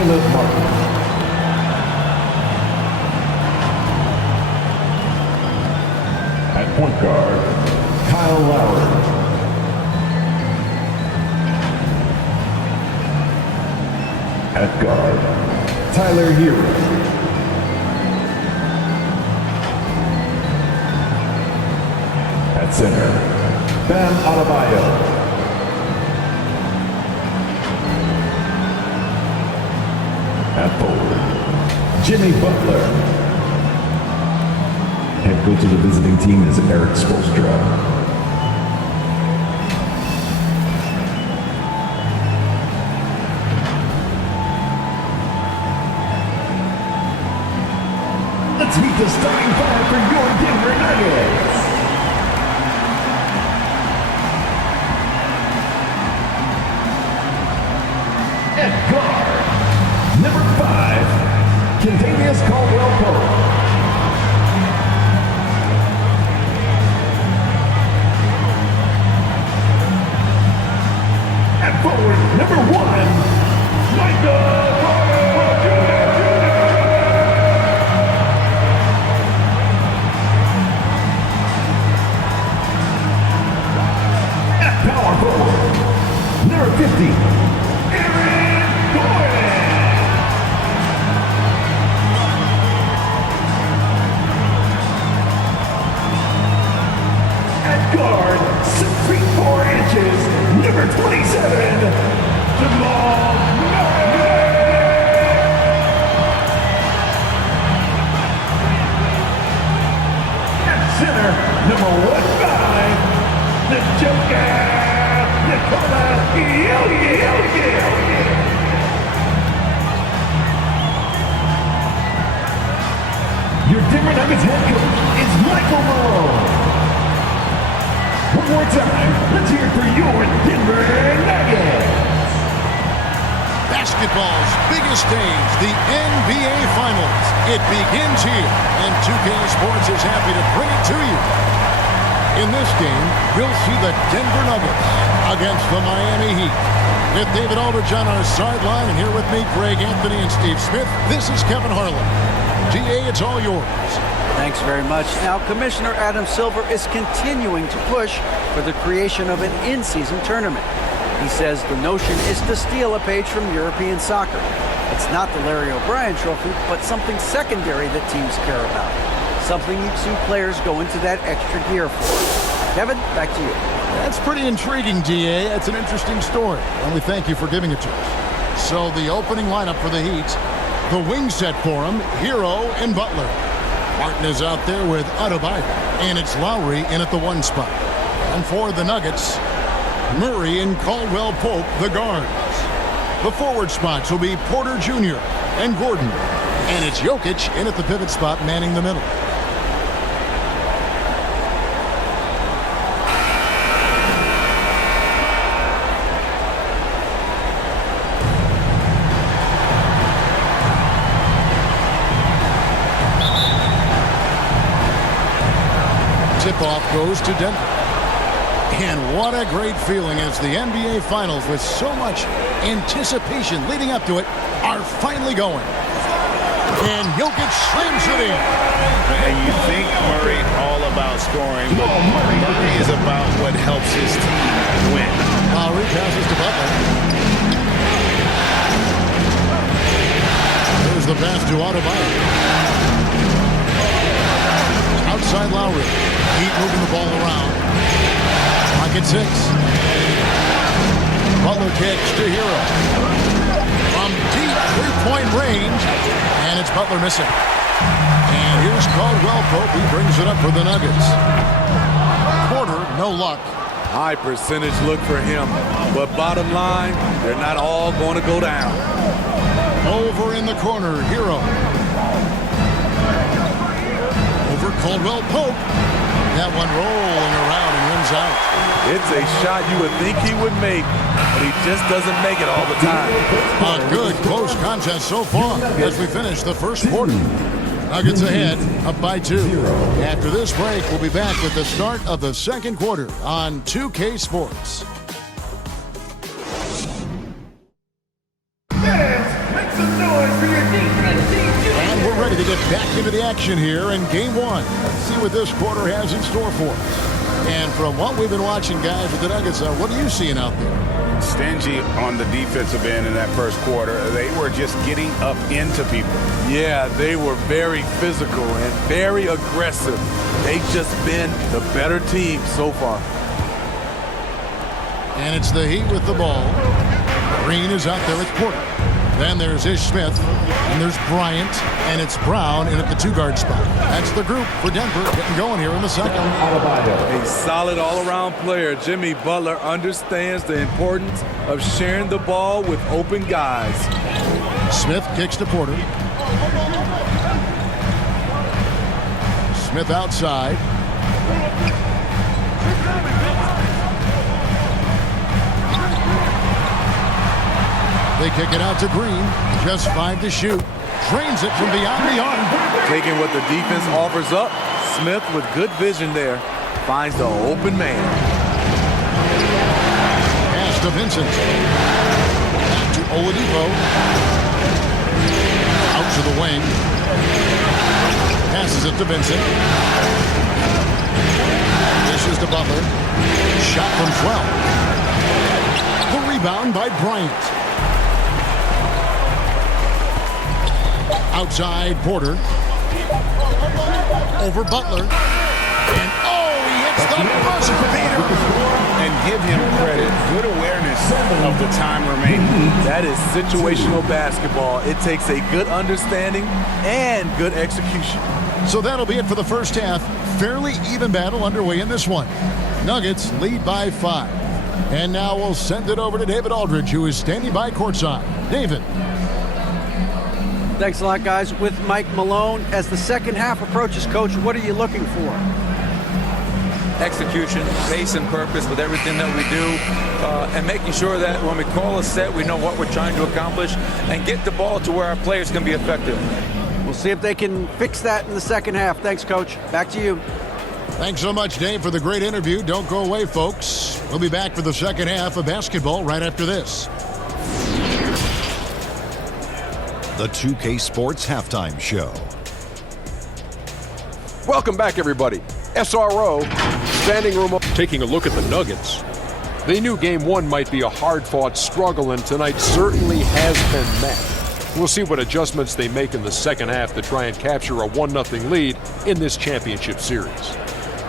Caleb Martin. At point guard, Kyle Lowry. At guard, Tyler Hero. At center, Bam Adebayo. At forward, Jimmy Butler. Head coach of the visiting team is Eric Spoelstra. Let's meet the starting five for your Denver Nuggets. At guard, number 5, Kentavious Caldwell-Pope. At forward, number 1, Michael Porter Jr. At power forward, number 50, Aaron Gordon. At guard, 6 feet 4 inches, number 27, Jamal Murray. At center, number 15, the Joker, Nikola Jokic. Your Denver Nuggets head coach is Michael Malone. One more time, let's hear it for your Denver Nuggets. Basketball's biggest stage, the NBA Finals. It begins here, and 2K Sports is happy to bring it to you. In this game, you'll see the Denver Nuggets against the Miami Heat. With David Aldridge on our sideline, and here with me, Greg Anthony and Steve Smith, this is Kevin Harlan. DA, it's all yours. Thanks very much. Now, Commissioner Adam Silver is continuing to push for the creation of an in-season tournament. He says the notion is to steal a page from European soccer. It's not the Larry O'Brien Trophy, but something secondary that teams care about. Something you'd see players go into that extra gear for. Kevin, back to you. That's pretty intriguing, DA. That's an interesting story, and we thank you for giving it to us. So the opening lineup for the Heat, the wing set for him, Hero and Butler. Martin is out there with Adebayo, and it's Lowry in at the 1 spot. And for the Nuggets, Murray and Caldwell-Pope, the guards. The forward spots will be Porter Jr. and Gordon. And it's Jokic in at the pivot spot, manning the middle. Tip-off goes to Denver. And what a great feeling as the NBA Finals, with so much anticipation leading up to it, are finally going. And Jokic slams it in. And you think Murray all about scoring, but Murray is about what helps his team win. Lowry passes to Butler. There's the pass to Adebayo. Outside Lowry. Heat moving the ball around. Clock at 6. Butler kicks to Hero. From deep three-point range. And it's Butler missing. And here's Caldwell-Pope. He brings it up for the Nuggets. Porter, no luck. High percentage look for him. But bottom line, they're not all going to go down. Over in the corner, Hero. Over Caldwell-Pope. That one rolling around and rims out. It's a shot you would think he would make, but he just doesn't make it all the time. A good close contest so far as we finish the first quarter. Nuggets ahead, up by 2. After this break, we'll be back with the start of the second quarter on 2K Sports. Let's make some to get back into the action here in game one. Let's see what this quarter has in store for us. And from what we've been watching, guys, with the Nuggets, what are you seeing out there? Stingy on the defensive end in that first quarter. They were just getting up into people. Yeah, they were very physical and very aggressive. They've just been the better team so far. And it's the Heat with the ball. Green is out there with Porter. Then there's Ish Smith, and there's Bryant, and it's Brown in at the two-guard spot. That's the group for Denver getting going here in the second. A solid all-around player. Jimmy Butler understands the importance of sharing the ball with open guys. Smith kicks to Porter. Smith outside. They kick it out to Green. Just 5 to shoot. Drains it from beyond the arc. Taking what the defense offers up, Smith with good vision there finds the open man. Pass to Vincent. Back to Oladipo. Out to the wing. Passes it to Vincent. Dishes to Butler. Shot from 12. The rebound by Bryant. Outside Porter. Over Butler. And he hits the buzzer beater. And give him credit. Good awareness of the time remaining. That is situational basketball. It takes a good understanding and good execution. So that'll be it for the first half. Fairly even battle underway in this one. Nuggets lead by 5. And now we'll send it over to David Aldridge, who is standing by courtside. David. Thanks a lot, guys. With Mike Malone, as the second half approaches, Coach, what are you looking for? Execution, pace and purpose with everything that we do, and making sure that when we call a set, we know what we're trying to accomplish and get the ball to where our players can be effective. We'll see if they can fix that in the second half. Thanks, Coach. Back to you. Thanks so much, Dave, for the great interview. Don't go away, folks. We'll be back for the second half of basketball right after this. The 2K Sports Halftime Show. Welcome back, everybody. SRO, standing room. Taking a look at the Nuggets. They knew Game 1 might be a hard-fought struggle, and tonight certainly has been met. We'll see what adjustments they make in the second half to try and capture a 1-0 lead in this championship series.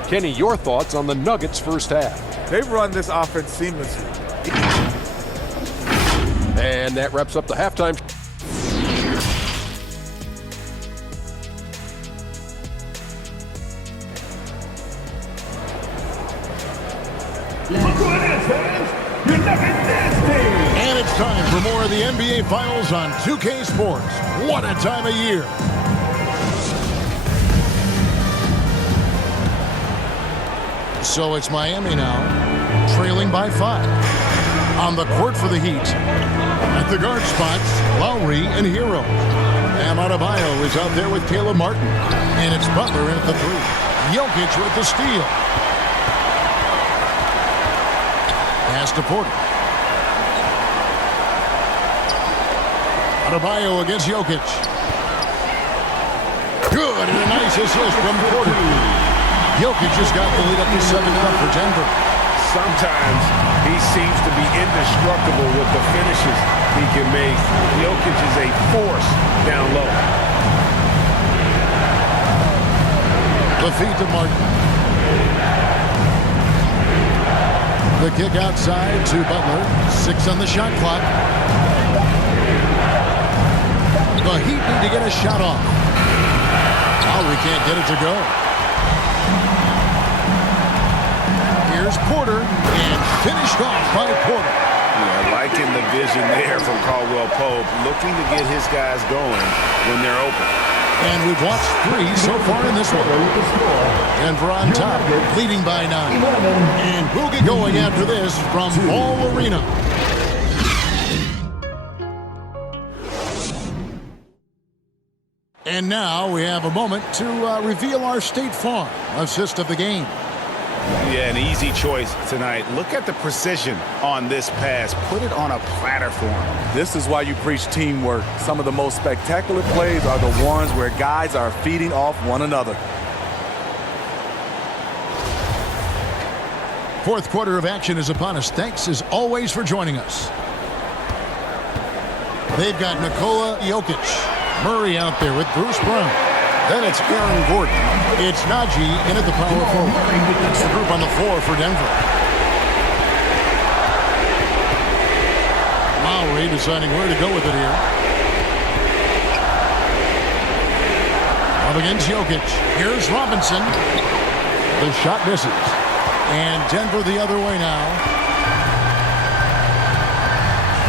Kenny, your thoughts on the Nuggets' first half? They've run this offense seamlessly. And that wraps up the halftime. And it's time for more of the NBA Finals on 2K Sports. What a time of year. So it's Miami now, trailing by 5. On the court for the Heat. At the guard spots, Lowry and Hero. Bam Adebayo is out there with Caleb Martin. And it's Butler in at the 3. Jokic with the steal. Pass to Porter. Adebayo against Jokic. Good, and a nice assist from Porter. Jokic just got the lead up to 7-0 for Denver. Sometimes he seems to be indestructible with the finishes he can make. Jokic is a force down low. The feed to Martin. The kick outside to Butler. 6 on the shot clock. The Heat need to get a shot off. Lowry can't get it to go. Here's Porter, and finished off by Porter. Yeah, liking the vision there from Caldwell Pope, looking to get his guys going when they're open. And we've watched 3 so far in this one. Denver on top, leading by 9. And we'll get going after this from Ball Arena. And now we have a moment to reveal our State Farm assist of the game. Yeah, an easy choice tonight. Look at the precision on this pass. Put it on a platter for him. This is why you preach teamwork. Some of the most spectacular plays are the ones where guys are feeding off one another. Fourth quarter of action is upon us. Thanks, as always, for joining us. They've got Nikola Jokic. Murray out there with Bruce Brown. Then it's Aaron Gordon. It's Najee in at the power forward. That's the group on the floor for Denver. Lowry deciding where to go with it here. Up against Jokic. Here's Robinson. The shot misses. And Denver the other way now.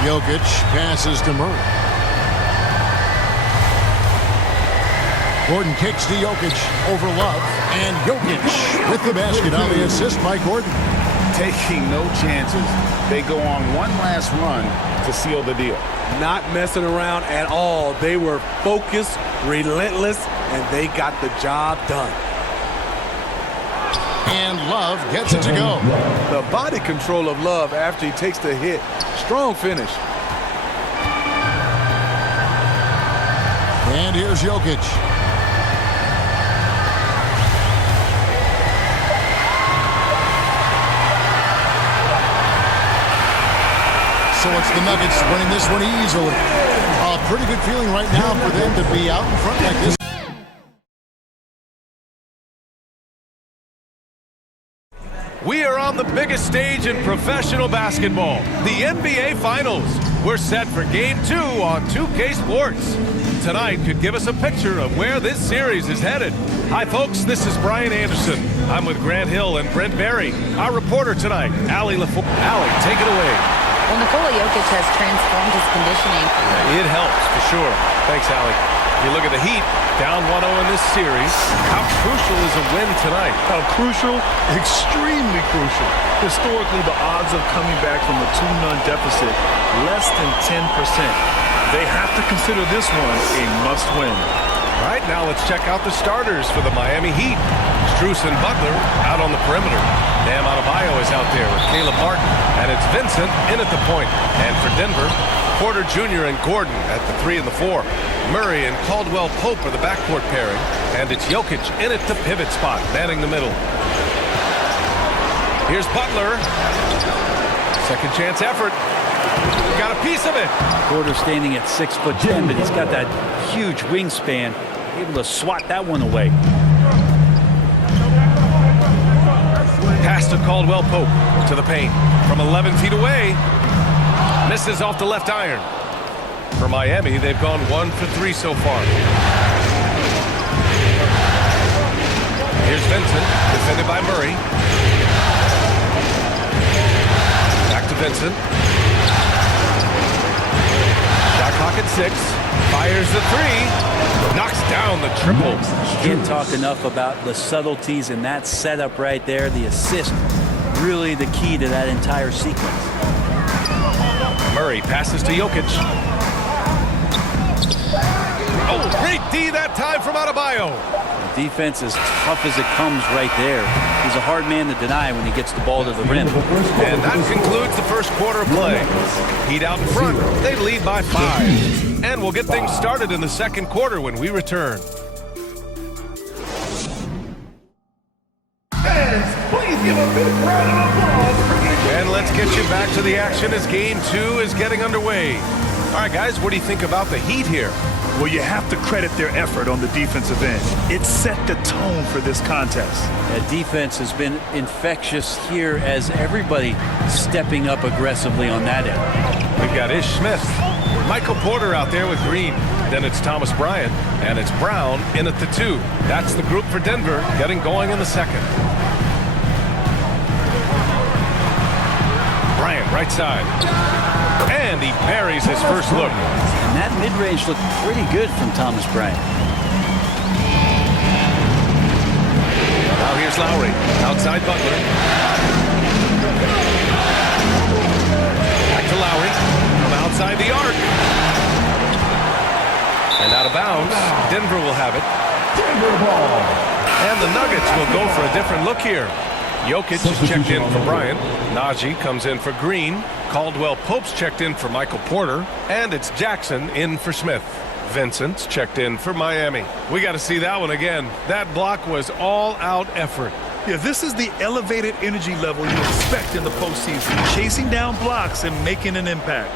Jokic passes to Murray. Gordon kicks to Jokic over Love. And Jokic with the basket on the assist by Gordon. Taking no chances. They go on one last run to seal the deal. Not messing around at all. They were focused, relentless, and they got the job done. And Love gets it to go. The body control of Love after he takes the hit. Strong finish. And here's Jokic. So it's the Nuggets winning this one easily. A pretty good feeling right now for them to be out in front like this. We are on the biggest stage in professional basketball, the NBA Finals. We're set for Game 2 on 2K Sports. Tonight could give us a picture of where this series is headed. Hi, folks. This is Brian Anderson. I'm with Grant Hill and Brent Barry. Our reporter tonight, Allie LaFleur. Allie, take it away. Well, Nikola Jokic has transformed his conditioning. It helps, for sure. Thanks, Allie. You look at the Heat, down 1-0 in this series. How crucial is a win tonight? How crucial? Extremely crucial. Historically, the odds of coming back from a 2-0 deficit, less than 10%. They have to consider this one a must-win. All right, now let's check out the starters for the Miami Heat. Strus and Butler out on the perimeter. Bam Adebayo is out there with Caleb Martin. And it's Vincent in at the point. And for Denver, Porter Jr. and Gordon at the 3 and the 4. Murray and Caldwell Pope are the backcourt pairing. And it's Jokic in at the pivot spot, manning the middle. Here's Butler. Second chance effort. Got a piece of it. Porter standing at 6'10", but he's got that huge wingspan. Able to swat that one away. Pass to Caldwell Pope to the paint from 11 feet away. Misses off the left iron. For Miami, they've gone 1 for 3 so far. Here's Vincent, defended by Murray. Back to Vincent. Shot clock at 6. Fires the 3. Knocks down the triple. Can't talk enough about the subtleties in that setup right there. The assist, really the key to that entire sequence. Murray passes to Jokic. Oh, great D that time from Adebayo. The defense is tough as it comes right there. He's a hard man to deny when he gets the ball to the rim. And that concludes the first quarter of play. Heat out in front. They lead by 5. And we'll get things started in the second quarter when we return. Fans, please give a big round of applause for And let's get you back to the action as Game 2 is getting underway. All right, guys, what do you think about the Heat here? Well, you have to credit their effort on the defensive end. It set the tone for this contest. That defense has been infectious here as everybody stepping up aggressively on that end. We've got Ish Smith, Michael Porter out there with Green. Then it's Thomas Bryant, and it's Brown in at the 2. That's the group for Denver getting going in the second. Bryant, right side. And he buries his first look. And that mid-range looked pretty good from Thomas Bryant. Now here's Lowry, outside Butler. Back to Lowry, from outside the arc. And out of bounds, Denver will have it. Denver ball. And the Nuggets will go for a different look here. Jokic is checked in for Bryant. Najee comes in for Green. Caldwell Pope's checked in for Michael Porter. And it's Jackson in for Smith. Vincent's checked in for Miami. We got to see that one again. That block was all-out effort. Yeah, this is the elevated energy level you expect in the postseason. Chasing down blocks and making an impact.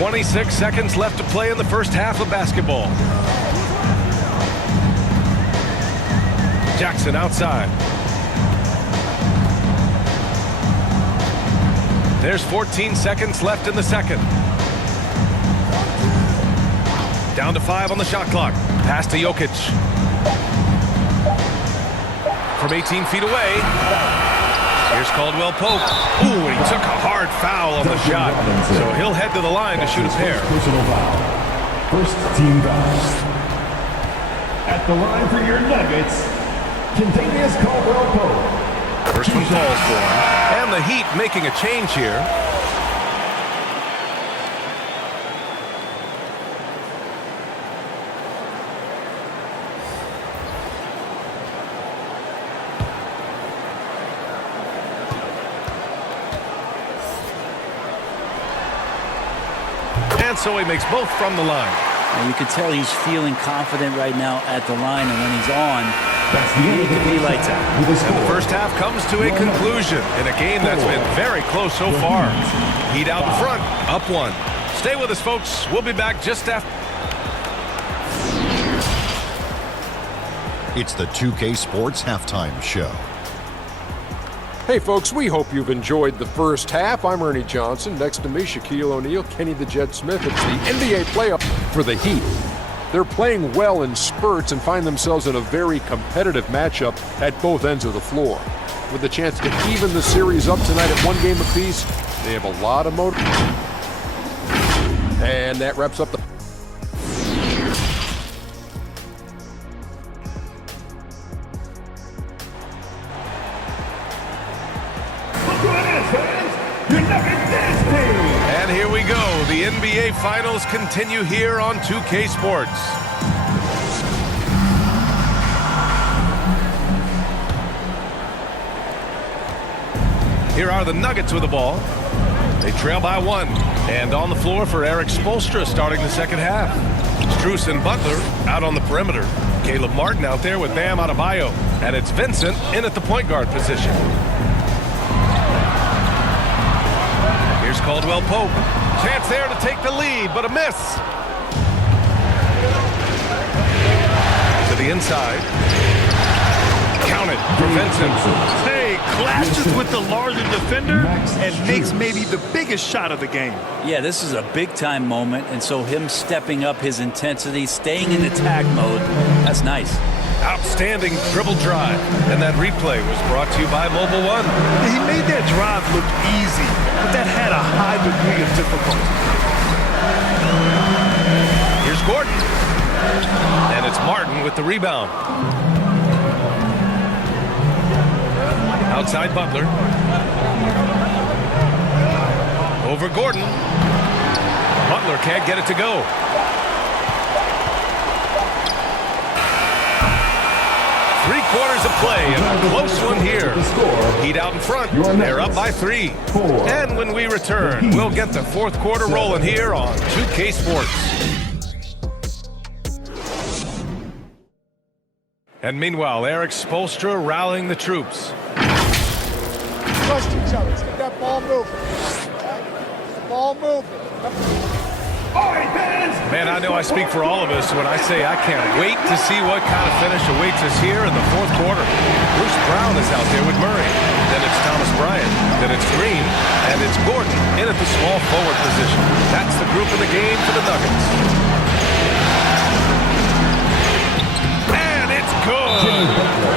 26 seconds left to play in the first half of basketball. Jackson outside. There's 14 seconds left in the second. Down to 5 on the shot clock. Pass to Jokic. From 18 feet away. Here's Caldwell Pope. Ooh, and he took a hard foul on the shot. So he'll head to the line to shoot a pair. Personal foul. First team foul. At the line for your Nuggets, Kentavious Caldwell Pope. First one falls for him. And the Heat making a change here. And so he makes both from the line. And you can tell he's feeling confident right now at the line, and when he's on, he can be lights out. And the first half comes to a conclusion in a game that's been very close so far. Heat out in front, up 1. Stay with us, folks. We'll be back just after. It's the 2K Sports Halftime Show. Hey folks, we hope you've enjoyed the first half. I'm Ernie Johnson. Next to me, Shaquille O'Neal, Kenny the Jet Smith. It's the NBA playoff for the Heat. They're playing well in spurts and find themselves in a very competitive matchup at both ends of the floor. With a chance to even the series up tonight at 1 game apiece, they have a lot of motivation. And that wraps up the... And here we go. The NBA Finals continue here on 2K Sports. Here are the Nuggets with the ball. They trail by 1. And on the floor for Eric Spoelstra starting the second half. Strus and Butler out on the perimeter. Caleb Martin out there with Bam Adebayo. And it's Vincent in at the point guard position. Here's Caldwell Pope. Chance there to take the lead, but a miss. To the inside. Counted for Vincent. Hey, clashes with the larger defender and makes maybe the biggest shot of the game. Yeah, this is a big-time moment, and so him stepping up his intensity, staying in attack mode, that's nice. Outstanding dribble drive. And that replay was brought to you by Mobile One. He made that drive look easy, but that had a high degree of difficulty. Here's Gordon. And it's Martin with the rebound. Outside Butler. Over Gordon. Butler can't get it to go. Three-quarters of play and a close one here. Heat out in front. They're up by 3. And when we return, we'll get the fourth quarter rolling here on 2K Sports. And meanwhile, Eric Spoelstra rallying the troops. Trust each other. Let's get that ball moving. The ball moving. Man, I know I speak for all of us when I say I can't wait to see what kind of finish awaits us here in the fourth quarter. Bruce Brown is out there with Murray. Then it's Thomas Bryant. Then it's Green. And it's Gordon in at the small forward position. That's the group in the game for the Nuggets. And it's good.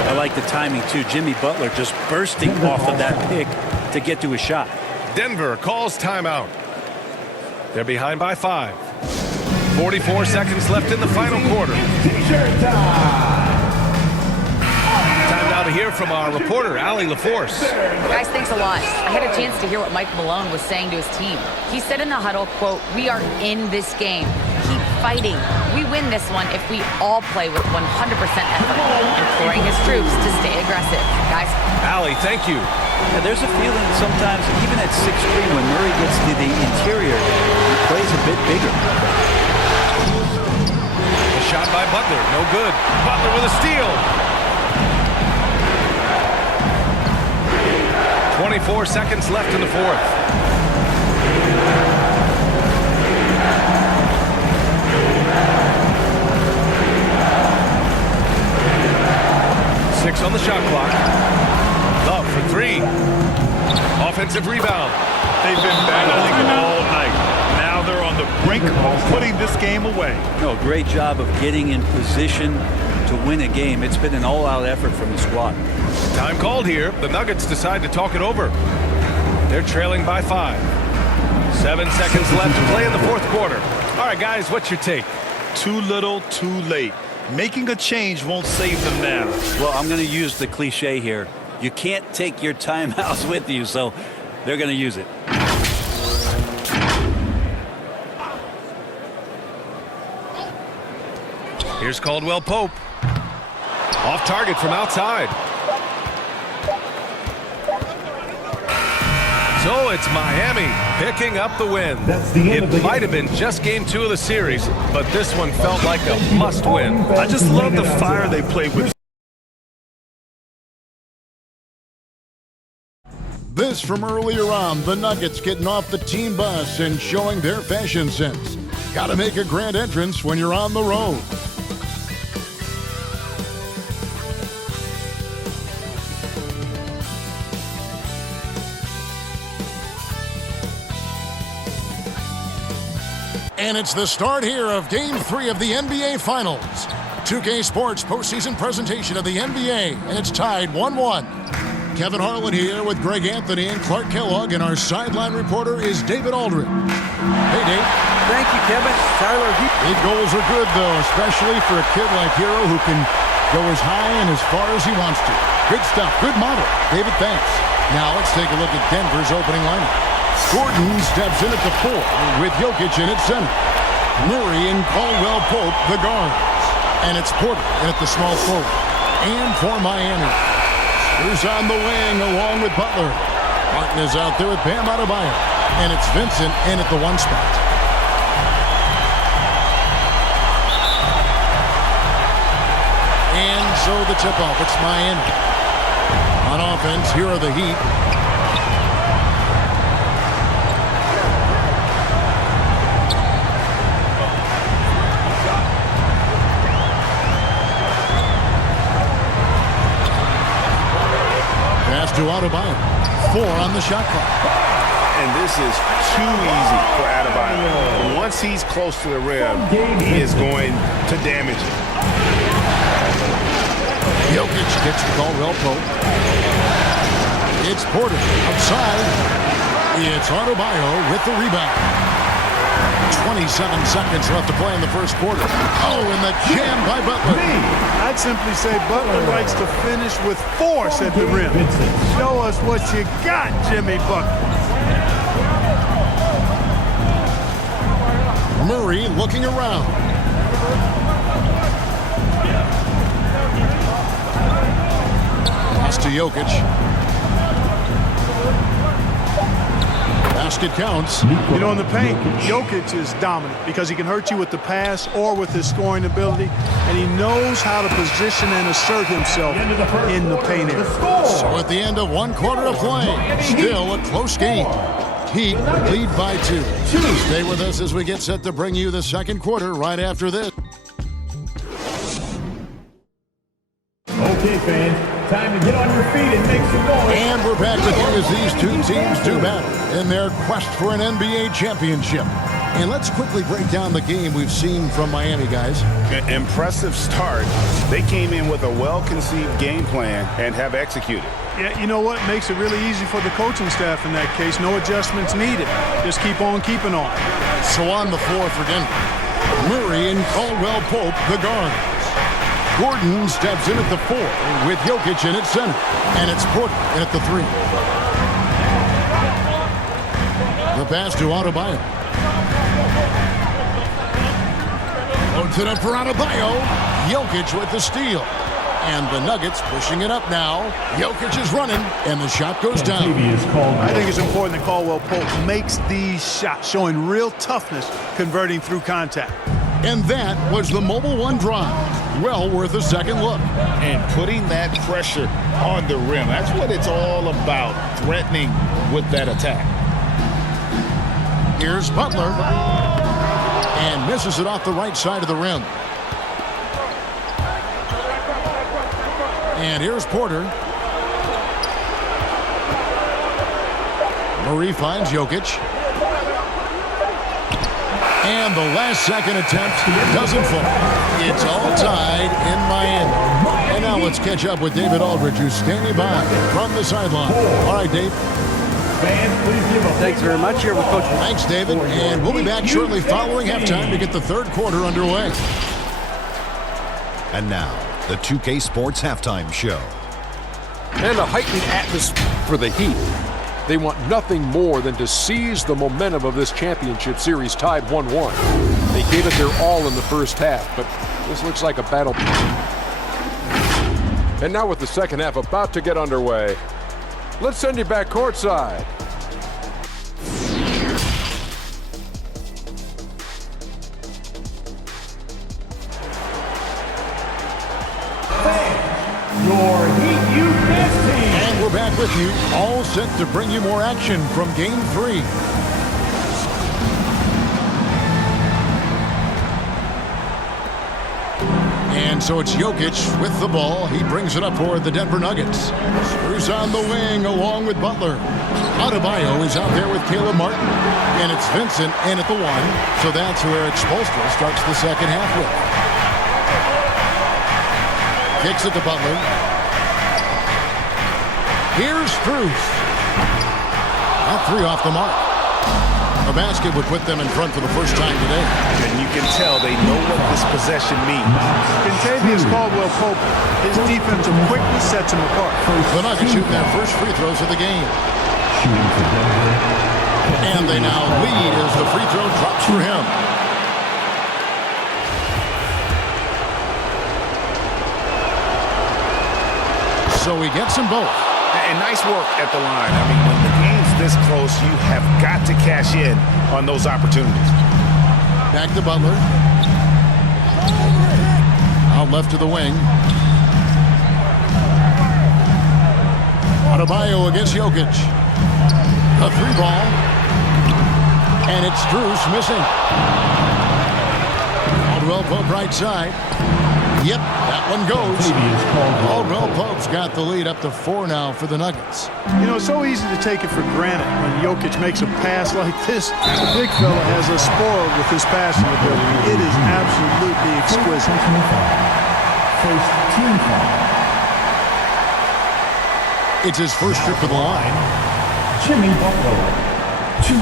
I like the timing, too. Jimmy Butler just bursting off of that pick to get to a shot. Denver calls timeout. They're behind by 5. 44 seconds left in the final quarter. Time now to hear from our reporter, Allie LaForce. Guys, thanks a lot. I had a chance to hear what Mike Malone was saying to his team. He said in the huddle, quote, "We are in this game." keep fighting. We win this one if we all play with 100% effort, imploring his troops to stay aggressive. Guys. Allie, thank you. Yeah, there's a feeling sometimes, even at 6'3", when Murray gets to the interior, he plays a bit bigger. A shot by Butler, no good. Butler with a steal. 24 seconds left in the fourth. Six on the shot clock. Love for three. Offensive rebound. They've been battling all night. Now they're on the brink of putting this game away. No, great job of getting in position to win a game. It's been an all-out effort from the squad. Time called here. The Nuggets decide to talk it over. They're trailing by 5. 7 seconds left to play in the fourth quarter. All right, guys, what's your take? Too little, too late. Making a change won't save them now. Well, I'm going to use the cliche here. You can't take your timeouts with you, so they're going to use it. Here's Caldwell Pope. Off target from outside. So it's Miami picking up the win. That's the end of the It might have been just game 2 of the series, but this one felt like a must-win. I just love the fire they play with. This from earlier on, the Nuggets getting off the team bus and showing their fashion sense. Got to make a grand entrance when you're on the road. And it's the start here of Game 3 of the NBA Finals. 2K Sports postseason presentation of the NBA, and it's tied 1-1. Kevin Harlan here with Greg Anthony and Clark Kellogg, and our sideline reporter is David Aldridge. Hey, Dave. Thank you, Kevin. Tyler, 8 goals are good, though, especially for a kid like Hero who can go as high and as far as he wants to. Good stuff. Good model. David, thanks. Now let's take a look at Denver's opening lineup. Gordon steps in at the 4 with Jokic in at center. Murray and Caldwell Pope, the guards. And it's Porter in at the small forward. And for Miami, who's on the wing along with Butler. Martin is out there with Bam Adebayo. And it's Vincent in at the 1 spot. And so the tip-off, it's Miami. On offense, here are the Heat. To Adebayo. 4 on the shot clock. And this is too easy for Adebayo. Once he's close to the rim, he is going to damage it. Jokic gets to Caldwell Pope. It's Porter outside. It's Adebayo with the rebound. 27 seconds left to play in the first quarter. Oh, and the jam by Butler. I'd simply say Butler likes to finish with force at the rim. Show us what you got, Jimmy Butler. Murray looking around. Pass to Jokic. Basket counts. You know, in the paint, Jokic is dominant because he can hurt you with the pass or with his scoring ability, and he knows how to position and assert himself in the paint area. So at the end of 1 quarter of play, still a close game. Heat lead by 2. Stay with us as we get set to bring you the second quarter right after this. Okay, fans. Time to get on your feet and make some noise. And we're back with you as these two teams do battle in their quest for an NBA championship. And let's quickly break down the game we've seen from Miami, guys. Impressive start. They came in with a well-conceived game plan and have executed. Yeah, you know what? Makes it really easy for the coaching staff in that case. No adjustments needed. Just keep on keeping on. So on the floor for Denver, Murray and Caldwell Pope, the guards. Gordon steps in at the 4 with Jokic in at center. And it's Porter in at the 3. The pass to Adebayo. Loads it up for Adebayo. Jokic with the steal. And the Nuggets pushing it up now. Jokic is running, and the shot goes down. I think it's important that Caldwell Pope makes these shots, showing real toughness, converting through contact. And that was the Mobile One drive. Well worth a second look. And putting that pressure on the rim. That's what it's all about, threatening with that attack. Here's Butler. And misses it off the right side of the rim. And here's Porter. Murray finds Jokic. And the last second attempt doesn't fall. It's all tied in Miami. And now let's catch up with David Aldridge, who's standing by from the sideline. All right, Dave. Thanks very much. Here with Coach. Thanks, David. And we'll be back shortly following halftime to get the third quarter underway. And now, the 2K Sports Halftime Show. And a heightened atmosphere for the Heat. They want nothing more than to seize the momentum of this championship series tied 1-1. They gave it their all in the first half, but this looks like a battle. And now with the second half about to get underway, let's send you back courtside. Your Heat Youth Dance Team. And we're back with you, all set to bring you more action from Game 3. And so it's Jokic with the ball. He brings it up for the Denver Nuggets. Screws on the wing along with Butler. Adebayo is out there with Caleb Martin. And it's Vincent in at the 1. So that's where Eric Spoelstra starts the second half with. Kicks it to Butler. Here's Strus. Not 3 off the mark. A basket would put them in front for the first time today. And you can tell they know what this possession means. Kentavious Caldwell Pope, his defensive quickness sets him apart. The Nuggets shoot their first free throws of the game. And they now lead as the free throw drops for him. So he gets them both. And nice work at the line. I mean, when the game's this close, you have got to cash in on those opportunities. Back to Butler. Out left to the wing. Adebayo against Jokic. A 3-ball. And it's Strus missing. Caldwell Pope right side. Yep, that one goes. Caldwell Pope's got the lead up to 4 now for the Nuggets. You know, it's so easy to take it for granted when Jokic makes a pass like this. The big fella has us spoiled with his passing ability. It is absolutely exquisite. First team foul. It's his first trip to the line. Jimmy Butler. 2.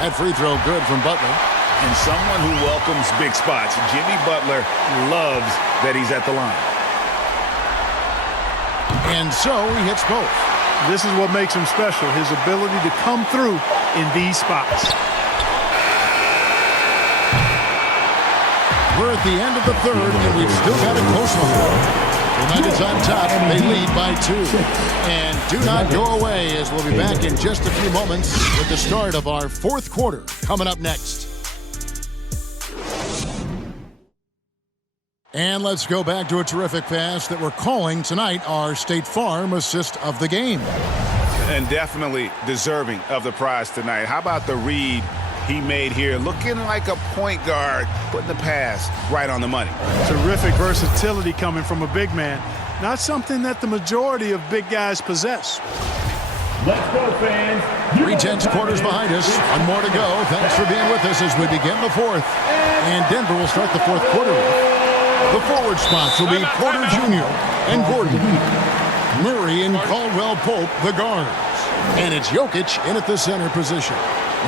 That free throw good from Butler. And someone who welcomes big spots. Jimmy Butler loves that he's at the line. And so he hits both. This is what makes him special, his ability to come through in these spots. We're at the end of the third, and we've still got a close one. The Nuggets on top. They lead by 2. And do not go away, as we'll be back in just a few moments with the start of our fourth quarter coming up next. And let's go back to a terrific pass that we're calling tonight our State Farm assist of the game. And definitely deserving of the prize tonight. How about the read he made here? Looking like a point guard, putting the pass right on the money. Terrific versatility coming from a big man. Not something that the majority of big guys possess. Let's go, fans. 3 tenths quarters behind us. 1 more to go. Thanks for being with us as we begin the fourth. And Denver will start the fourth quarter with. The forward spots will be Porter Jr. and Gordon. Murray and Caldwell Pope, the guards. And it's Jokic in at the center position.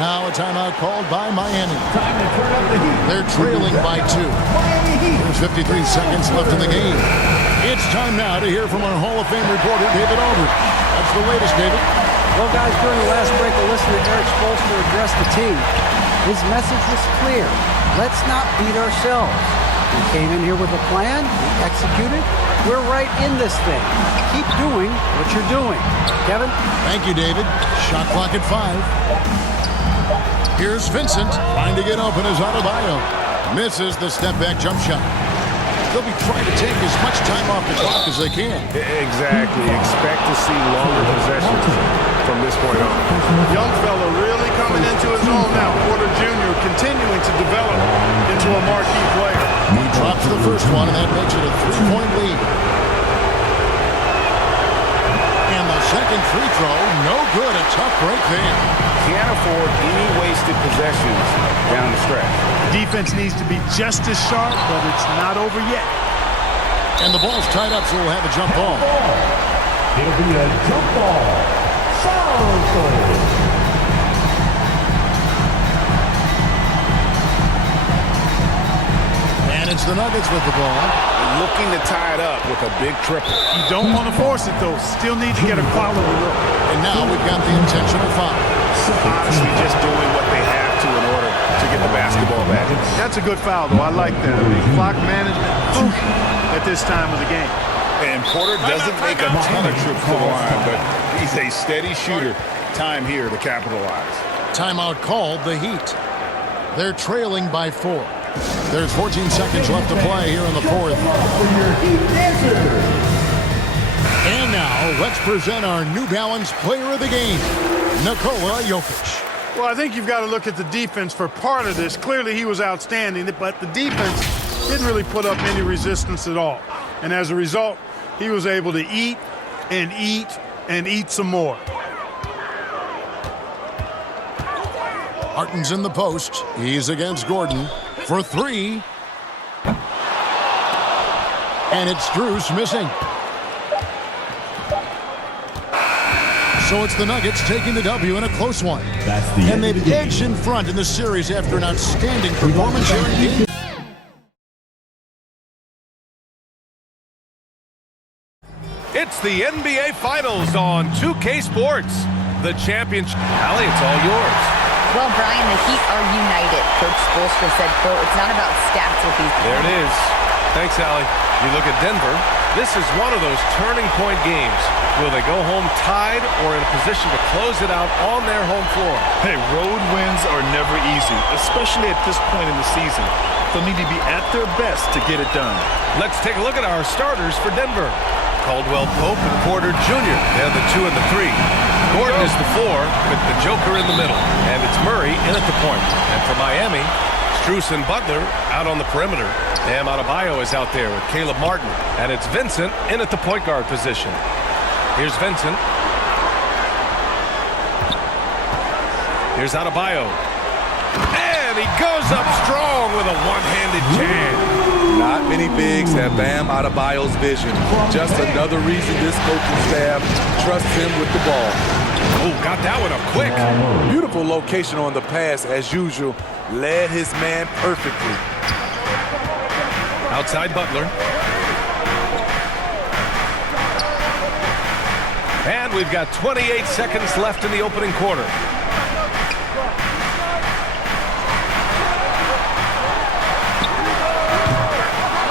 Now a timeout called by Miami. Time to turn up the heat. They're trailing by 2. Miami Heat. Here's 53 seconds left in the game. It's time now to hear from our Hall of Fame reporter, David Aldridge. That's the latest, David. Well, guys, during the last break, a listener, Eric Spoelstra, addressed the team. His message was clear. Let's not beat ourselves. We came in here with a plan. We executed. We're right in this thing. Keep doing what you're doing. Kevin? Thank you, David. Shot clock at 5. Here's Vincent trying to get open as Adebayo. Misses the step-back jump shot. They'll be trying to take as much time off the clock as they can. Exactly. Expect to see longer possessions from this point on. Young fella really coming into his own now. Porter Jr. continuing to develop into a marquee player. He drops the first one, and that makes it a 3-point lead. And the second free throw, no good. A tough break there. Can't afford any wasted possessions down the stretch. Defense needs to be just as sharp, but it's not over yet. And the ball's tied up, so we'll have a jump ball. It'll be a jump ball. Sound. And it's the Nuggets with the ball. Looking to tie it up with a big triple. You don't want to force it, though. Still need to get a quality look. And now we've got the intentional foul. Honestly, just doing what they have to in order to get the basketball back. That's a good foul, though. I like that. I mean, clock management crucial at this time of the game. And Porter doesn't make a ton of trips to the line, but he's a steady shooter. Time here to capitalize. Timeout called, the Heat. They're trailing by 4. There's 14 seconds left to play here in the fourth. And now, let's present our New Balance player of the game, Nikola Jokic. Well, I think you've got to look at the defense for part of this. Clearly, he was outstanding, but the defense didn't really put up any resistance at all. And as a result, he was able to eat and eat and eat some more. Harten's in the post. He's against Gordon for 3. And it's Strus missing. So it's the Nuggets taking the W in a close one. And they've edged in front in the series after an outstanding performance here in game. It's the NBA Finals on 2K Sports. The championship. Allie, it's all yours. Well, Brian, the Heat are united. Coach Spoelstra said, quote, it's not about stats with these There it is. Thanks, Allie. You look at Denver. This is one of those turning point games. Will they go home tied or in a position to close it out on their home floor? Hey, road wins are never easy, especially at this point in the season. They'll need to be at their best to get it done. Let's take a look at our starters for Denver. Caldwell Pope and Porter Jr. They're the 2 and the 3. Gordon is the 4 with the Joker in the middle. And it's Murray in at the point. And for Miami, Strus and Butler out on the perimeter. Bam Adebayo is out there with Caleb Martin. And it's Vincent in at the point guard position. Here's Vincent. Here's Adebayo. And he goes up strong with a one-handed jam. Not many bigs have Bam Adebayo's vision. Just another reason this coaching staff trusts him with the ball. Oh, got that one up quick. Beautiful location on the pass, as usual. Led his man perfectly. Outside Butler. And we've got 28 seconds left in the opening quarter.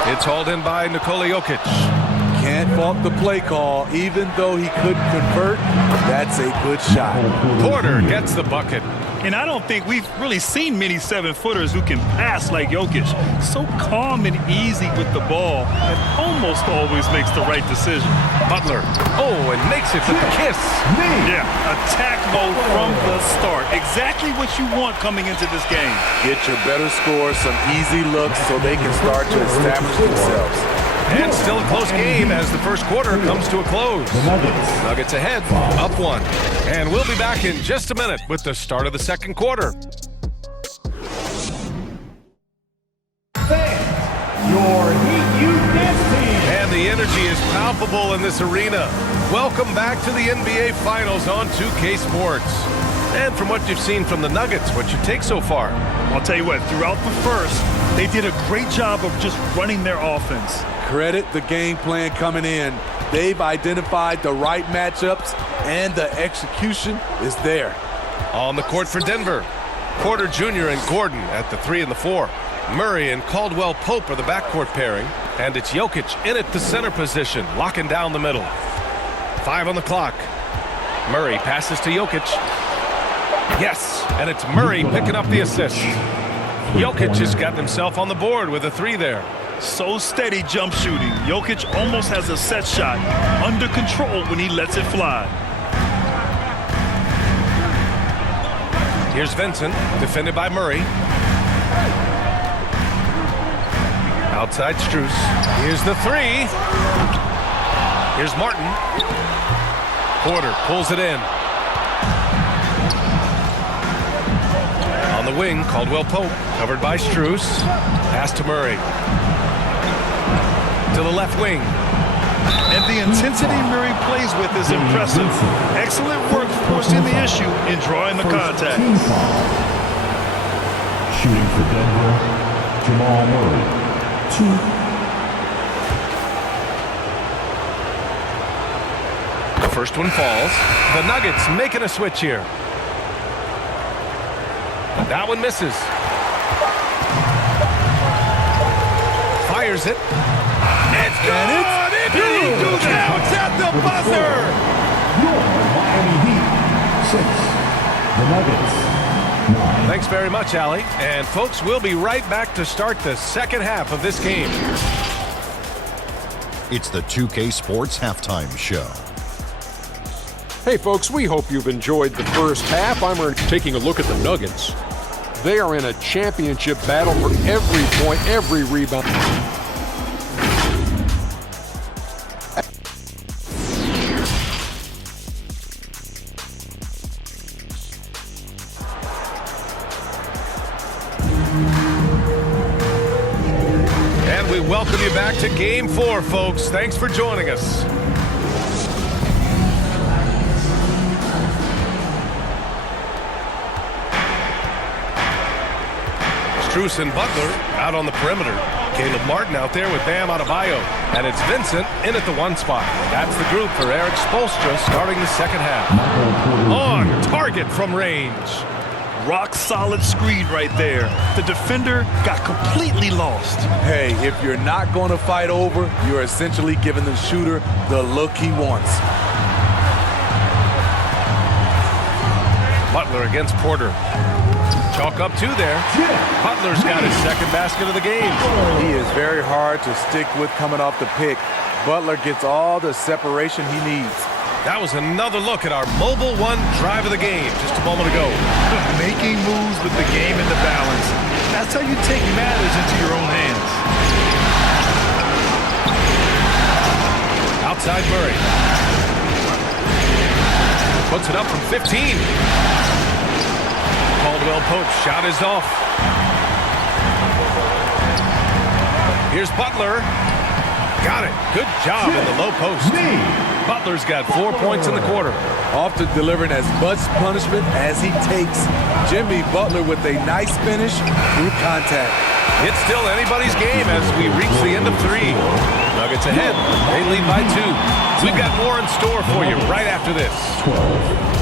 It's hauled in by Nikola Jokic. Can't fault the play call. Even though he couldn't convert, that's a good shot. Porter gets the bucket. And I don't think we've really seen many 7-footers who can pass like Jokic. So calm and easy with the ball and almost always makes the right decision. Butler. Oh, and makes it with the kiss. Yeah, attack mode from the start. Exactly what you want coming into this game. Get your better scores, some easy looks so they can start to establish themselves. And still a close game as the first quarter comes to a close. Nuggets ahead, up 1. And we'll be back in just a minute with the start of the second quarter. Your Heat Youth Dance Team. And the energy is palpable in this arena. Welcome back to the NBA Finals on 2K Sports. And from what you've seen from the Nuggets, what's your take so far? I'll tell you what, throughout the first, they did a great job of just running their offense. Credit the game plan coming in. They've identified the right matchups, and the execution is there. On the court for Denver, Porter Jr. and Gordon at the 3 and the 4. Murray and Caldwell Pope are the backcourt pairing, and it's Jokic in at the center position, locking down the middle. 5 on the clock. Murray passes to Jokic. Yes, and it's Murray picking up the assist. Jokic has got himself on the board with a 3 there. So steady jump shooting. Jokic almost has a set shot under control when he lets it fly. Here's Vincent, defended by Murray. Outside Strus. Here's the 3. Here's Martin. Porter pulls it in. On the wing, Caldwell Pope, covered by Strus. Pass to Murray. To the left wing. And the intensity Murray plays with is impressive. Excellent work forcing the issue and drawing the contact. Shooting for Denver, Jamal Murray, 2. The first one falls. The Nuggets making a switch here. That one misses. Fires it. It's good! Did he do that? It's at the buzzer! Your Miami Heat, 6. The Nuggets, 9. Thanks very much, Allie. And folks, we'll be right back to start the second half of this game. It's the 2K Sports Halftime Show. Hey folks, we hope you've enjoyed the first half. I'm taking a look at the Nuggets. They are in a championship battle for every point, every rebound. And we welcome you back to Game 4, folks. Thanks for joining us. Strus and Butler out on the perimeter. Caleb Martin out there with Bam Adebayo. And it's Vincent in at the 1 spot. That's the group for Eric Spoelstra starting the second half. On target from range. Rock solid screen right there. The defender got completely lost. Hey, if you're not going to fight over, you're essentially giving the shooter the look he wants. Butler against Porter. Chalk up 2 there. Butler's got his second basket of the game. He is very hard to stick with coming off the pick. Butler gets all the separation he needs. That was another look at our Mobile One drive of the game just a moment ago. Making moves with the game in the balance. That's how you take matters into your own hands. Outside Murray. Puts it up from 15. Caldwell Pope shot is off. Here's Butler. Got it. Good job in the low post. Butler's got 4 points in the quarter. Often delivering as much punishment as he takes. Jimmy Butler with a nice finish through contact. It's still anybody's game as we reach the end of 3. Nuggets ahead. They lead by 2. We've got more in store for you right after this. 12.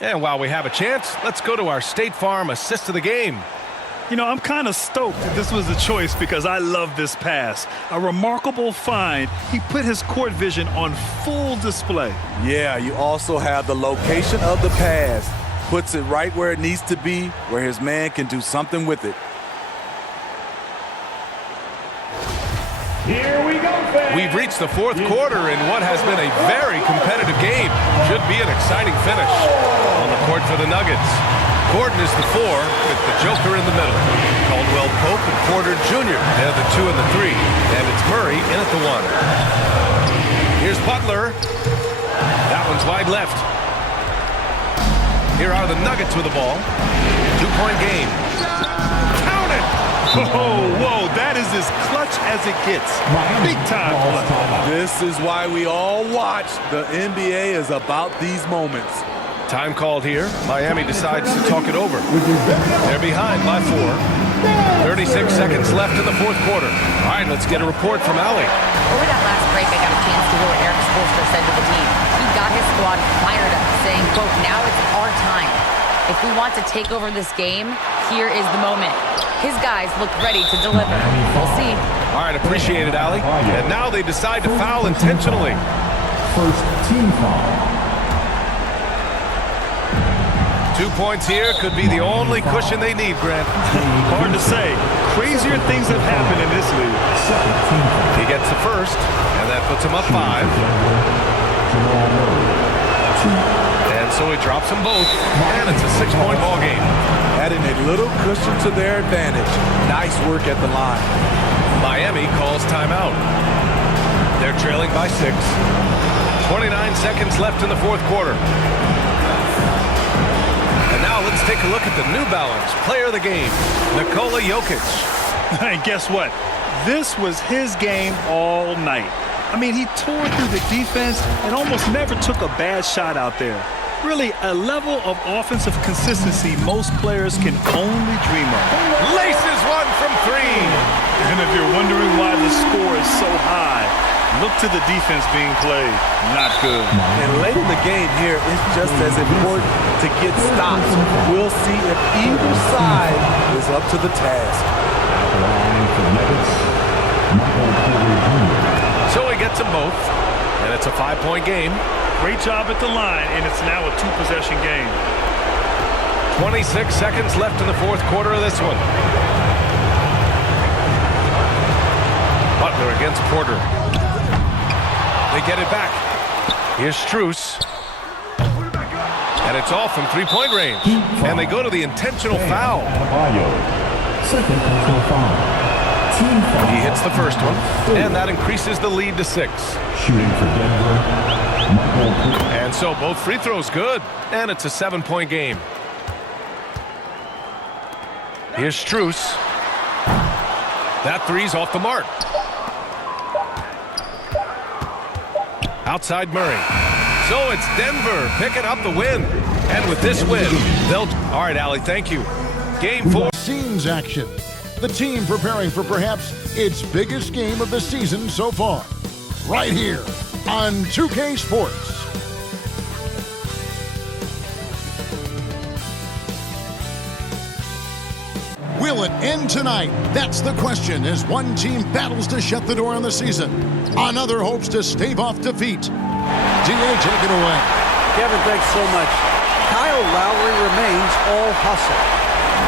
And while we have a chance, let's go to our State Farm assist of the game. You know, I'm kind of stoked that this was a choice because I love this pass. A remarkable find. He put his court vision on full display. Yeah, you also have the location of the pass. Puts it right where it needs to be, where his man can do something with it. Here we go, fans. We've reached the 4th quarter in what has been a very competitive game. Should be an exciting finish. On the court for the Nuggets, Gordon is the 4 with the Joker in the middle. Caldwell Pope and Porter Jr. They're the 2 and the 3. And it's Murray in at the 1. Here's Butler. That one's wide left. Here are the Nuggets with the ball. 2-point game. Count it! Whoa, that is as clutch as it gets. Big time clutch. This is why we all watch. The NBA is about these moments. Time called here. Miami decides to talk it over. They're behind by 4. 36 seconds left in the fourth quarter. All right, let's get a report from Allie. Over that last break, I got a chance to hear what Eric Spoelstra said to the team. He got his squad fired up, saying, quote, now it's our time. If we want to take over this game, here is the moment. His guys look ready to deliver. We'll see. All right, appreciate it, Allie. And now they decide to foul intentionally. First team foul. 2 points here could be the only cushion they need, Grant. Hard to say. Crazier things have happened in this league. He gets the first, and that puts him up 5. And so he drops them both, and it's a 6-point ball game. Adding a little cushion to their advantage. Nice work at the line. Miami calls timeout. They're trailing by 6. 29 seconds left in the fourth quarter. And now let's take a look at the New Balance player of the game, Nikola Jokic. And guess what? This was his game all night. I mean, he tore through the defense and almost never took a bad shot out there. Really, a level of offensive consistency most players can only dream of. Laces one from 3. And if you're wondering why the score is so high, look to the defense being played. Not good. And late in the game here, it's just as important to get stops. We'll see if either side is up to the task. So he gets them both, and it's a 5-point game. Great job at the line, and it's now a 2-possession game. 26 seconds left in the fourth quarter of this one. Butler against Porter. They get it back. Here's Strus. And it's off from 3-point range. And they go to the intentional foul. Second personal foul. Team foul. He hits the first one, and that increases the lead to 6. Shooting for Denver. And so both free throws good, and it's a 7-point game. Here's Strus. That three's off the mark. Outside Murray. So it's Denver picking up the win. And with this win, they'll... All right, Allie, thank you. Game 4. Scenes action. The team preparing for perhaps its biggest game of the season so far. Right here on 2K Sports. Will it end tonight? That's the question as one team battles to shut the door on the season. Another hopes to stave off defeat. D.A., take it away. Kevin, thanks so much. Kyle Lowry remains all hustle.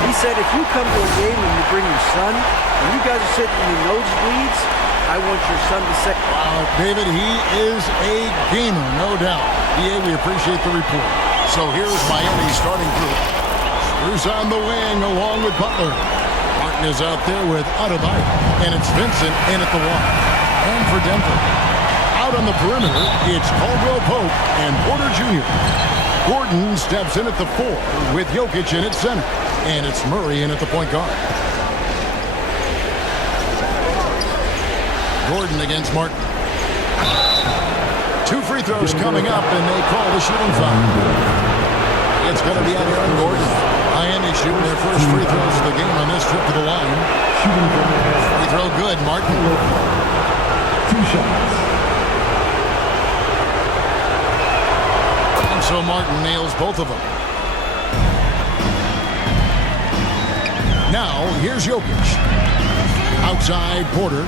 He said if you come to a game and you bring your son, and you guys are sitting in the nosebleeds, I want your son to say... Wow, David, he is a gamer, no doubt. D.A., we appreciate the report. So here's Miami's starting group. Strus on the wing along with Butler. Martin is out there with Adebayo, and it's Vincent in at the one. And for Denver, out on the perimeter, it's Caldwell Pope and Porter Jr. Gordon steps in at the 4 with Jokic in at center, and it's Murray in at the point guard. Gordon against Martin. 2 free throws coming up, and they call the shooting foul. It's going to be on Aaron Gordon. Miami shooting their first free throws of the game on this trip to the line. Free throw good, Martin. 2 shots. And so Martin nails both of them. Now, here's Jokic. Outside Porter.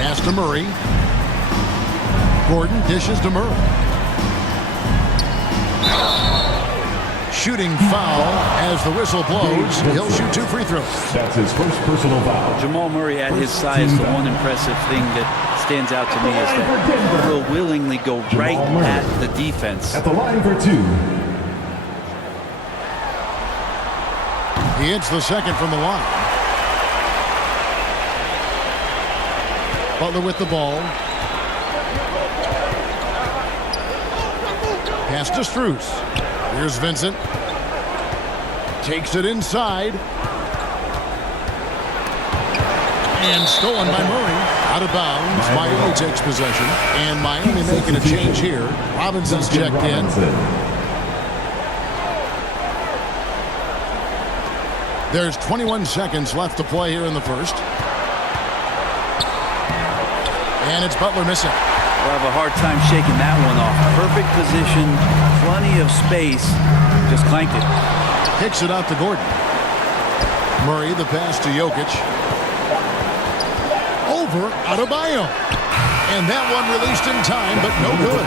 Pass to Murray. Gordon dishes to Murray. Shooting foul as the whistle blows. He'll shoot 2 free throws. That's his first personal foul. Jamal Murray at his size, the one impressive thing that stands out to me is that he will willingly go right at the defense. At the line for 2. He hits the second from the line. Butler with the ball. Pass to Strus. Here's Vincent. Takes it inside. And stolen by Murray. Out of bounds. Miami takes possession. And Miami making a change here. Robinson's checked in. There's 21 seconds left to play here in the first. And it's Butler missing. We'll have a hard time shaking that one off. Perfect position, plenty of space. Just clanked it. Kicks it out to Gordon. Murray, the pass to Jokic. Over Adebayo. And that one released in time, but no good.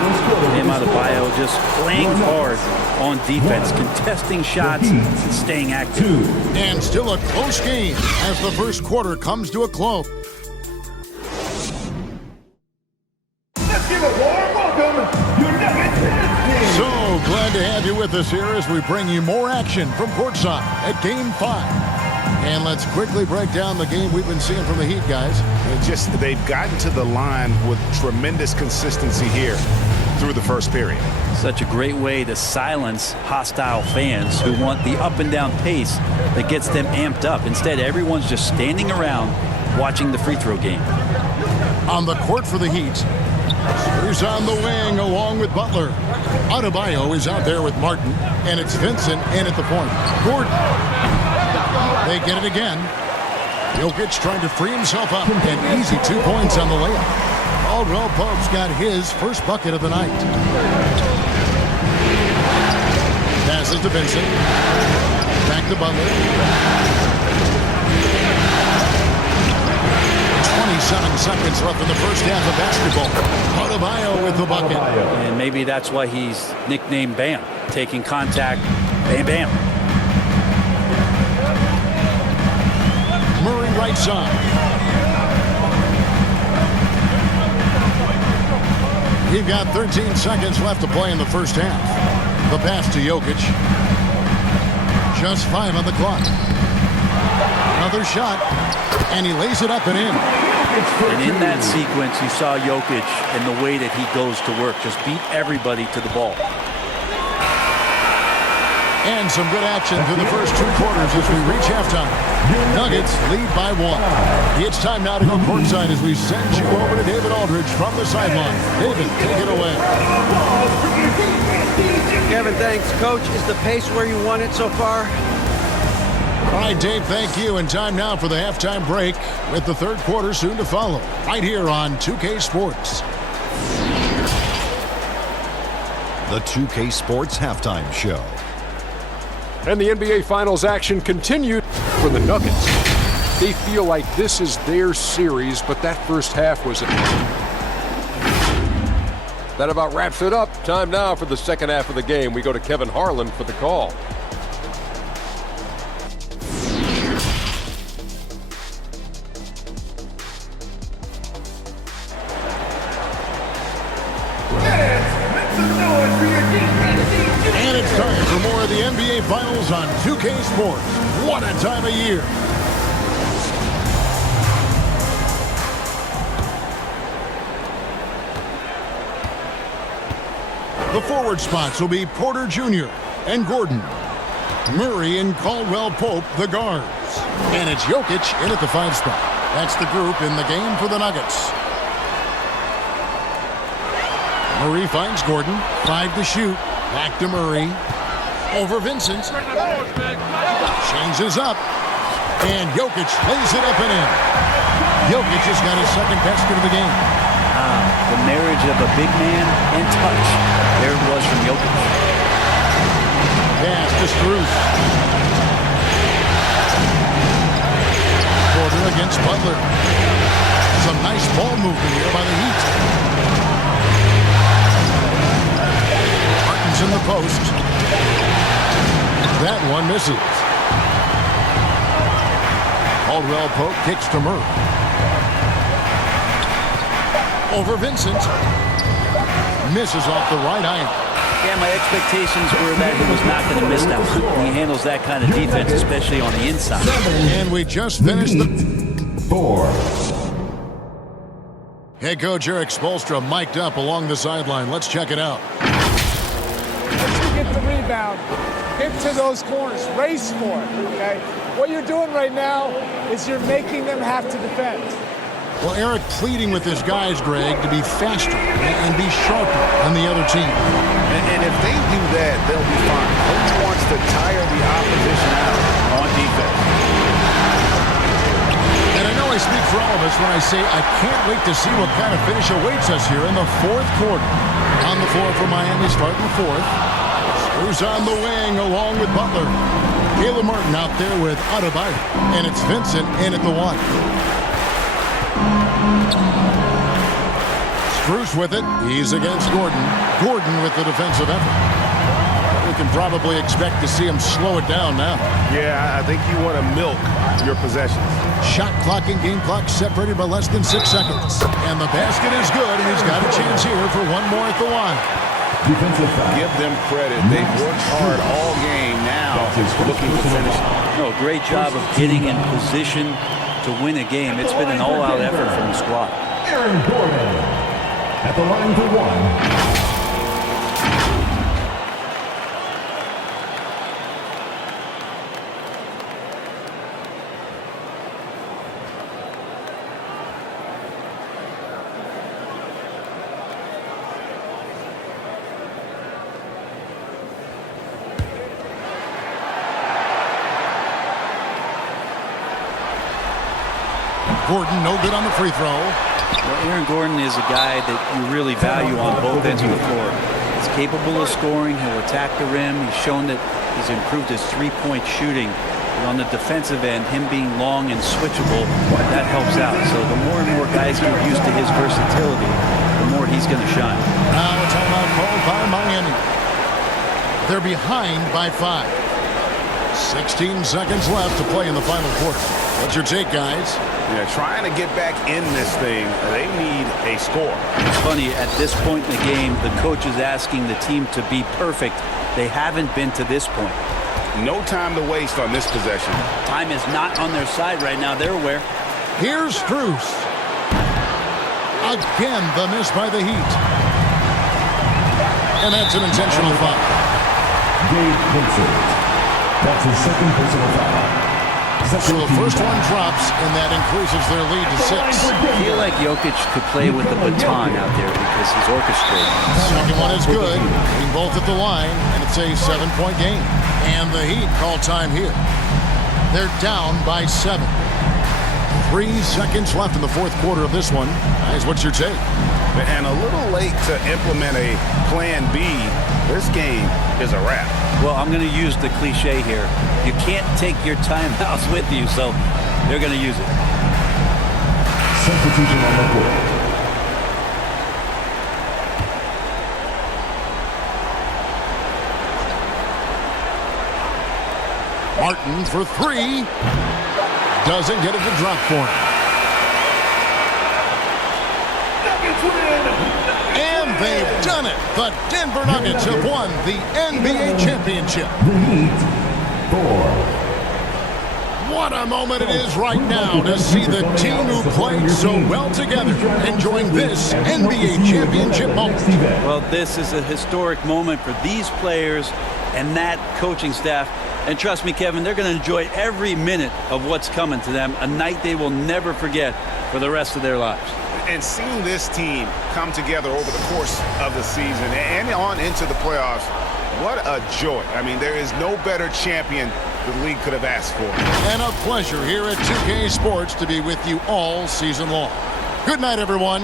Bam Adebayo just playing hard on defense, contesting shots, and staying active. And still a close game as the first quarter comes to a close. Let's give a warm welcome, your Nuggets. So glad to have you with us here as we bring you more action from courtside at Game 5. And let's quickly break down the game we've been seeing from the Heat, guys. They've gotten to the line with tremendous consistency here through the first period. Such a great way to silence hostile fans who want the up and down pace that gets them amped up. Instead, everyone's just standing around watching the free throw game. On the court for the Heat, Spears on the wing along with Butler. Adebayo is out there with Martin, and it's Vincent in at the point. Gordon. They get it again. Jokic trying to free himself up. An easy 2 points on the layup. Caldwell Pope's got his first bucket of the night. Passes to Vincent. Back to Butler. 27 seconds left in the first half of basketball. Adebayo with the bucket. And maybe that's why he's nicknamed Bam. Taking contact, bam, bam. Murray right side. We've got 13 seconds left to play in the first half. The pass to Jokic. Just 5 on the clock. Another shot, and he lays it up and in. And in that sequence, you saw Jokic and the way that he goes to work. Just beat everybody to the ball. And some good action through the first 2 quarters as we reach halftime. Nuggets lead by 1. It's time now to go courtside as we send you over to David Aldridge from the sideline. David, take it away. Kevin, thanks. Coach, is the pace where you want it so far? All right, Dave, thank you. And time now for the halftime break with the third quarter soon to follow. Right here on 2K Sports. The 2K Sports Halftime Show. And the NBA Finals action continued for the Nuggets. They feel like this is their series, but that first half was... That about wraps it up. Time now for the second half of the game. We go to Kevin Harlan for the call. And it's time for more of the NBA Finals on 2K Sports. What a time of year. The forward spots will be Porter Jr. and Gordon. Murray and Caldwell Pope, the guards. And it's Jokic in at the 5 spot. That's the group in the game for the Nuggets. Murray finds Gordon. 5 to shoot. Back to Murray. Over Vincent. Changes up. And Jokic lays it up and in. Jokic has got his second basket of the game. The marriage of a big man and touch. There it was from Jokic. Pass to Strus. Porter against Butler. Some nice ball movement here by the Heat. Martin's in the post. That one misses. Caldwell Pope kicks to Murray. Over Vincent. Misses off the right iron. Yeah, my expectations were that he was not going to miss that one. He handles that kind of defense, especially on the inside. And we just finished the 4. Head coach Eric Spoelstra mic'd up along the sideline. Let's check it out. Once you get the rebound, into those corners. Race for it, okay? What you're doing right now is you're making them have to defend. Well, Eric pleading with his guys, Greg, to be faster and be sharper than the other team. And if they do that, they'll be fine. Coach wants to tire the opposition out on defense. And I know I speak for all of us when I say I can't wait to see what kind of finish awaits us here in the fourth quarter. On the floor for Miami, starting the fourth. Who's on the wing along with Butler. Caleb Martin out there with Adebayo. And it's Vincent in at the one. Strus with it. He's against Gordon. Gordon with the defensive effort. We can probably expect to see him slow it down now. Yeah, I think you want to milk your possessions. Shot clock and game clock separated by less than 6 seconds. And the basket is good, and he's got a chance here for one more at the line. Give them credit. They've worked hard all game now, looking to finish. No, great job of getting in position to win a game. It's been an all-out effort from the squad. Aaron Gordon at the line for one. Gordon, no good on the free throw. Well, Aaron Gordon is a guy that you really value on both ends of the floor. He's capable of scoring. He'll attack the rim. He's shown that he's improved his three-point shooting. And on the defensive end, him being long and switchable, that helps out. So the more and more guys get used to his versatility, the more he's going to shine. Now a timeout called by Miami. They're behind by 5. 16 seconds left to play in the final quarter. What's your take, guys? Yeah, trying to get back in this thing, they need a score. It's funny, at this point in the game, the coach is asking the team to be perfect. They haven't been to this point. No time to waste on this possession. Time is not on their side right now. They're aware. Here's Strus. Again, the miss by the Heat. And that's an intentional foul. Gabe Vincent. That's his second personal foul. So the first one drops, and that increases their lead to 6. I feel like Jokic could play with the baton out there because he's orchestrating. Second one is good. Being both at the line, and it's a 7-point game. And the Heat call time here. They're down by 7. 3 seconds left in the fourth quarter of this one. Guys, what's your take? And a little late to implement a plan B. This game is a wrap. Well, I'm going to use the cliche here. You can't take your timeouts with you, so they're going to use it. Substitution on the court. Martin for 3. Doesn't get it to drop for him. And they've done it. The Denver Nuggets have won the NBA championship. The Heat 4. What a moment it is right now to see the team who played so well together enjoying this NBA championship moment. Well, this is a historic moment for these players and that coaching staff. And trust me, Kevin, they're going to enjoy every minute of what's coming to them, a night they will never forget for the rest of their lives. And seeing this team come together over the course of the season and on into the playoffs, what a joy. I mean, there is no better champion the league could have asked for. And a pleasure here at 2K Sports to be with you all season long. Good night, everyone.